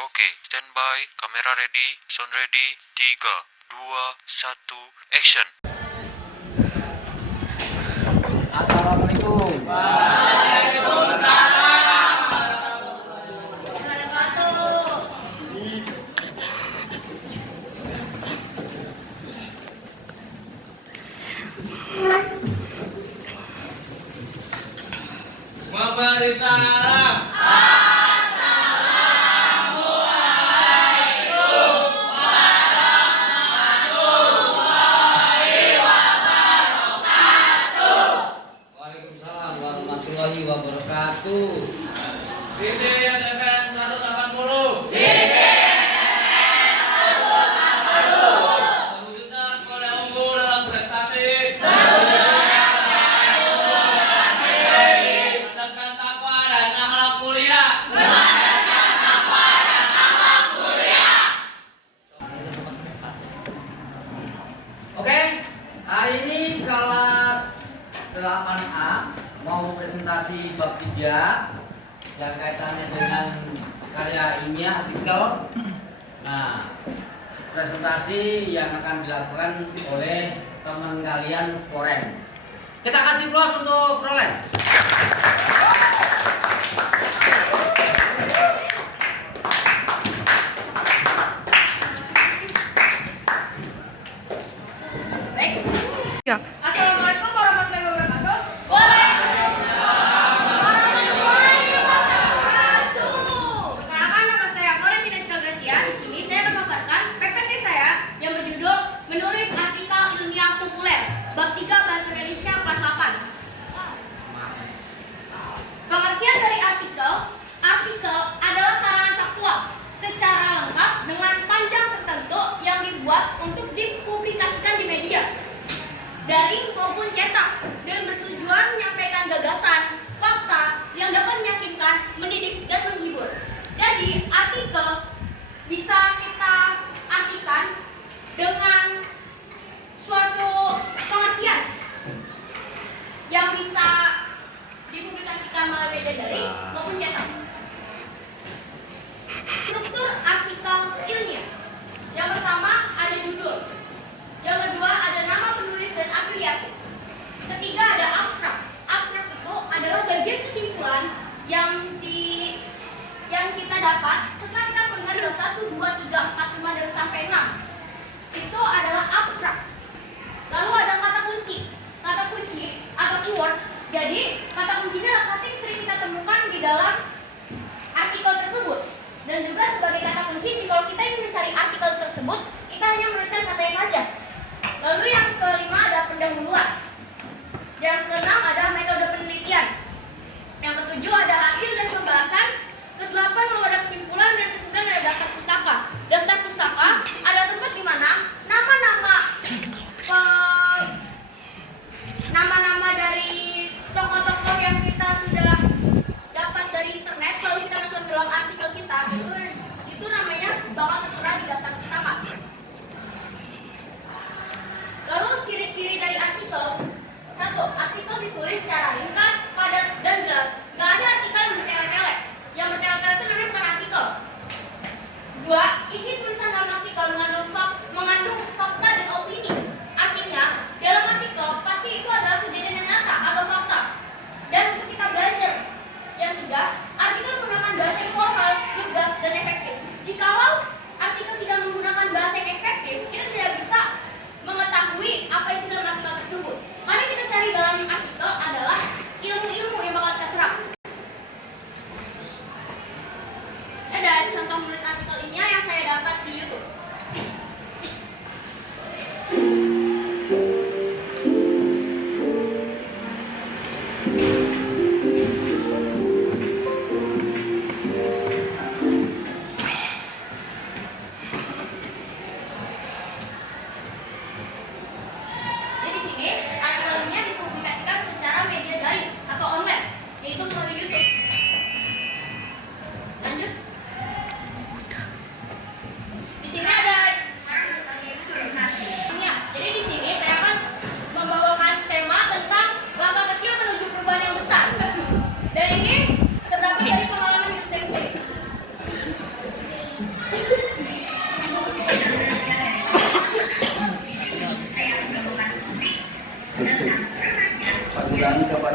Oke, standby, kamera ready, sound ready, 3, 2, 1, action. Assalamualaikum. Memberi salam. Waalaikumsalam warahmatullahi wabarakatuh. Visi SMPN 180. Terwujudnya sekolah yang unggul dalam prestasi. Berdasarkan takwa dan akhlak mulia. Oke, hari ini kelas 8A mau presentasi bab 3 yang kaitannya dengan karya ilmiah artikel. Nah, presentasi yang akan dilakukan oleh teman kalian Prolen. Kita kasih plus untuk Prolen. Assalamualaikum warahmatullahi wabarakatuh. Waalaikumsalam warahmatullahi wabarakatuh. Perkenalkan, nama saya Floren Ines Gracia. Di sini saya memaparkan PPT saya yang berjudul menulis artikel ilmiah populer bab 3 bahasa Indonesia kelas 8. Pengertian dari artikel adalah karangan faktual secara lengkap dengan panjang tertentu yang dibuat untuk dipublikasikan di media, daring maupun cetak, dan bertujuan menyampaikan gagasan, fakta yang dapat meyakinkan, mendidik, dan menghibur. Jadi, artikel bisa kita artikan dengan suatu pengertian yang bisa dipublikasikan melalui media daring maupun cetak. Struktur artikel ilmiah. Yang pertama ada judul. Yang kedua ada nama penulis dan afiliasi. Ketiga ada abstrak. Abstrak itu adalah bagian kesimpulan yang kita dapat setelah kita melihat dalam 1, 2, 3, 4, 5 dan sampai 6. Itu adalah abstrak. Lalu ada kata kunci. Kata kunci atau keywords. Jadi kata kuncinya adalah kata yang sering kita temukan di dalam artikel tersebut. Dan juga sebagai kata kunci, jika kita ingin mencari artikel tersebut, kita hanya menuliskan katanya saja. Lalu yang kelima ada pendahuluan. Yang keenam ada metode penelitian. Yang ketujuh ada hasil dan pembahasan. Kedelapan mau ada kesimpulan, dan kesembilan ada daftar pustaka. Daftar pustaka ada tempat di mana nama-nama dari tokoh-tokoh yang kita sudah dapat dari internet, lalu kita masuk dalam artikel kita, itu namanya bakal tertera di daftar pustaka. Lalu ciri-ciri dari artikel. 1. Artikel ditulis secara ringkas, padat, dan jelas. Gak ada artikel yang bertele-tele. Yang bertele-tele itu namanya bukan artikel. 2. Isi tulisan dalam artikel mengandung fakta dan opini. Artinya, dalam artikel pasti itu adalah kejadian yang nyata atau fakta dan untuk kita belajar. Yang 3. Artikel menggunakan bahasa yang formal, lugas, dan efektif. Jikalau artikel tidak menggunakan bahasa yang efektif, kita tidak bisa mengetahui apa isi dalam artikel tersebut. Karena kita cari dalam artikel adalah ilmu-ilmu yang bakal kita serap. Ada contoh menulis artikel ini yang saya dapat di YouTube. Jadi di sini artikelnya dipublikasikan secara media daring atau online, yaitu melalui YouTube. Lanjut. Di sini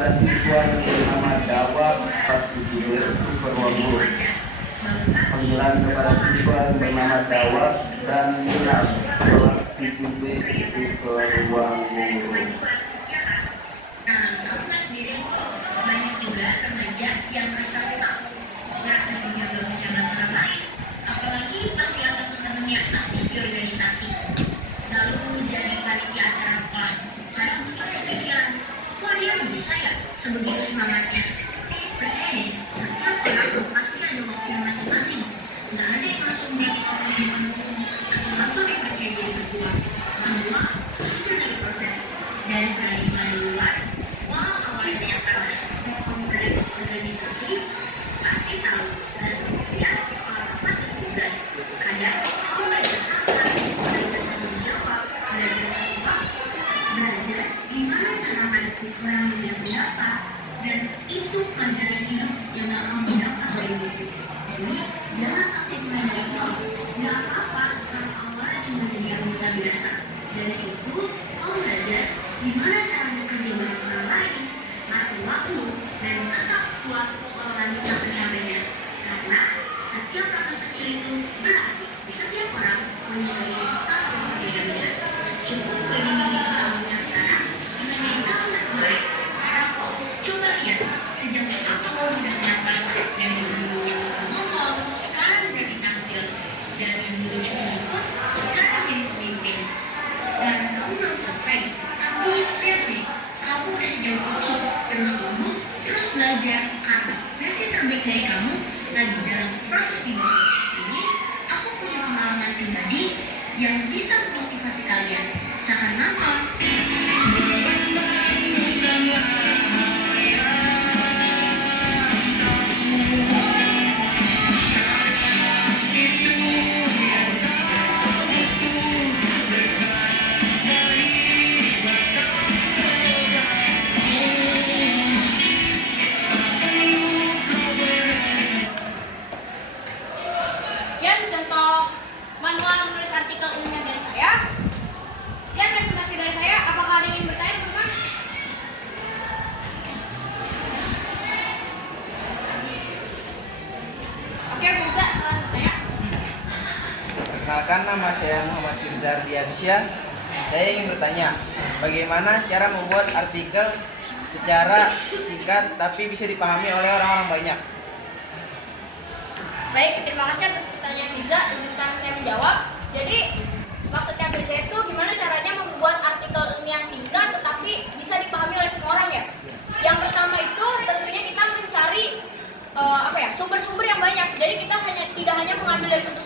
kepada siswa yang bernama Dawa Prasetyo Superwanggul. Panggilan kepada siswa yang bernama Dawa dan Milas kelas 7B Superwanggul. Nah, kamu nggak sendiri kok. Banyak juga remaja yang merasa stuck, merasa punya belum bisa bantu orang lain, apalagi pas lihat teman-temannya aktif di organisasi. Lalu jadi panitia acara sekolah, kadang muncul kepikiran, kok dia bisa ya sebegitu semangatnya? Percaya deh, setiap orang pasti ada waktunya masing-masing. Nggak ada yang langsung jadi orang yang mendukung atau langsung dipercaya jadi ketua. Semua pasti dari proses, dari planning duluan. Walau awalnya salah, kamu pernah ikut organisasi, pasti tahu nggak semuanya soal rapat dan tugas. Kadang kamu belajar sabar, belajar tanggung jawab, belajar mengatur waktu, belajar gimana cara menghadapi orang yang tidak pendapat, dan itu pelajaran hidup yang gak kamu dapat dari buku. Jadi jangan takut mulai dari nol. Nggak apa-apa kalau awalnya cuma jadi anggota biasa. Dari situ kamu belajar gimana cara bekerja bareng orang lain, ngatur waktu, dan tetap kuat kalau lagi capek-capeknya. Karena setiap langkah kecil itu berarti setiap orang punya gaya sikap yang berbeda-beda. Cukup bandingin kamu yang sekarang dengan diri kamu yang kemarin. Coba lihat sejauh apa kamu udah nyampe dari dulu yang ngomong, sekarang berani tampil, dan yang dulu cuma ikut, sekarang jadi pemimpin. Dan kamu belum selesai, tapi lihat deh, kamu udah sejauh ini, terus tumbuh, terus belajar, karena versi terbaik dari kamu lagi dalam proses dibentuk. Sini, aku punya pengalaman pribadi yang bisa memotivasi kalian. Silahkan nonton. Sekian contoh manual menulis artikel ilmiah dari saya. Sekian presentasi dari saya. Apakah ada yang ingin bertanya, teman-teman? Oke, bisa silakan bertanya. Perkenalkan, nama saya Muhammad Firzar Diansyah. Saya ingin bertanya, bagaimana cara membuat artikel secara singkat tapi bisa dipahami oleh orang-orang banyak? Baik, terima kasih atas pertanyaan Riza. Izinkan saya menjawab. Jadi, maksudnya Riza itu gimana caranya membuat artikel ilmiah singkat tetapi bisa dipahami oleh semua orang ya? Yang pertama itu tentunya kita mencari sumber-sumber yang banyak. Jadi kita tidak hanya mengambil dari satu